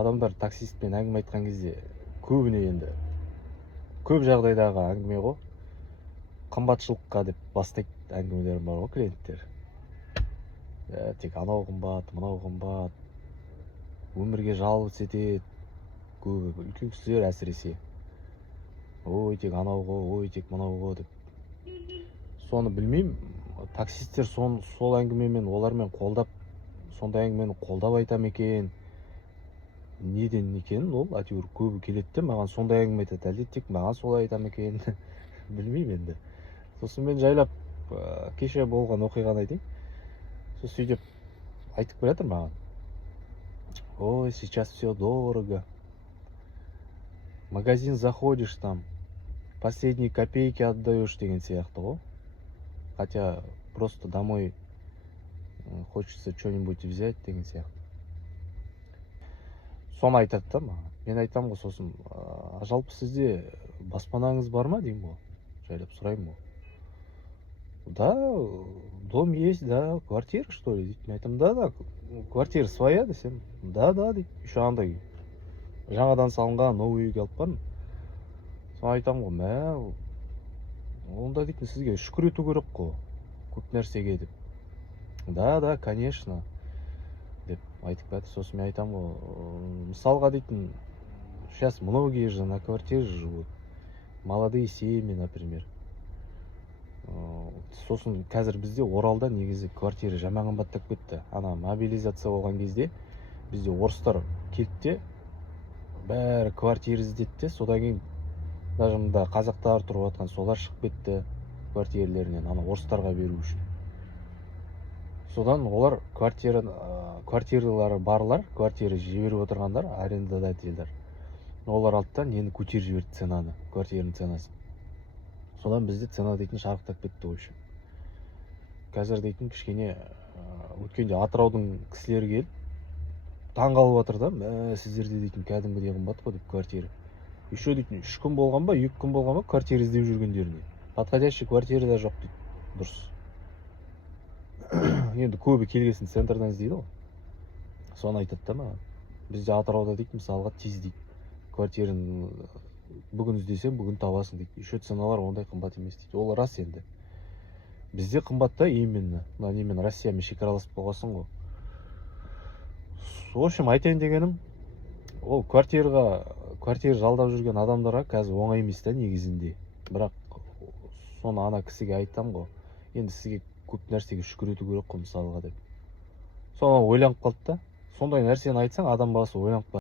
адамдар таксистпен әңгіме айтқан кезде көбіне енді көп жағдайдағы әңгіме ғой, қымбатшылыққа деп бастайды әңгімелерім бар ғой клиенттер. Тек анау қымбат, мынау қымбат, өмірге жаловаться етеді көбі, үлкен кісілер әсіресе. Ой, тек анау ғой, ой, тек мынау ғой деп. Соны білмеймін, таксисттер сол әңгімемен, олармен қолдап, сондай әңгімені қолдап айтам екен. Неден екенін ол әйтеуір көбі келеді де маған сондай әңгіме айтады, әлде тек маған солай айтам екен. Білмеймін енді. Сосын мен жайлап кеше болған оқиғаны айтайын. Сосын сөйтіп айтып келе жатыр маған. Ой, сейчас все дорого. Магазин заходишь, там последние копейки отдаешь деген сияқты ғой. Хотя просто домой хочется что-нибудь взять деген сияқты. Соны айтады да маған. Мен айтам ғой сосын, жалпы сізде баспанаңыз бар ма деймін ғой. Жайлап сұраймын ғой. Да, дом есть, да, квартира что ли дейді. Мен айтам, да, квартира своя десем. Да, дейді. Еще андай жаңадан салынған новый үйге алып бармын. Соны айтам ғой, мә, онда дейтін сізге шүкір ету керек қой, көп нәрсеге деп. Да, конечно, деп айтып кетті. Сосын мен айтам ғой, мысалға дейтін, сейчас многие же на квартире живут, молодые семьи, например. Сосын қазір бізде Оралда негізі квартира жаман қымбаттап кетті. Ана мобилизация болған кезде бізде орыстар келді де, бәрі квартира іздеді де, содан кейін даже мында қазақтар тұрып жатқан солар шығып кетті квартиралерінен, ана орыстарға беру үшін. Содан олар квартиралары барлар, квартира жіберіп отырғандар, арендодательдер, олар алды да нені көтеріп жіберді ценаны, квартираның ценасын. Содан бізде цена дейтін шарықтап кетті в общем. Қазір дейтін кішкене өткенде Атыраудың кісілері келіп, таң қалып жатыр да, сіздерде дейтін кәдімгідей қымбат қой деп квартира. Еще дейтін 3 күн болған ба, 2 күн болған ба квартира іздеп жүргендеріне. Подходящий квартира да жоқ дейді. Дұрыс. Енді көбі келгесін центрдан іздейді ғой. Соны айтады да маған. Бізде Атырауда дейді, мысалға тез дейді. Квартираны бүгін іздесең, бүгін табасың дейді. Еще ценалар ондай қымбат емес дейді. Ол рас енді. Бізде қымбат та именно. Немен Россиямен шекараласып болғасын ғой. В общем, айтайын дегенім, ол квартира жалдап жүрген адамдарға қазір оңай емес та негізінде. Бірақ соны ана кісіге айтам ғой. Енді сізге көп нәрсеге шүкір ету керек қой мысалға деп. Соны ойланып қалды да. Сондай нәрсені айтсаң, адам баласы ойланып қалады.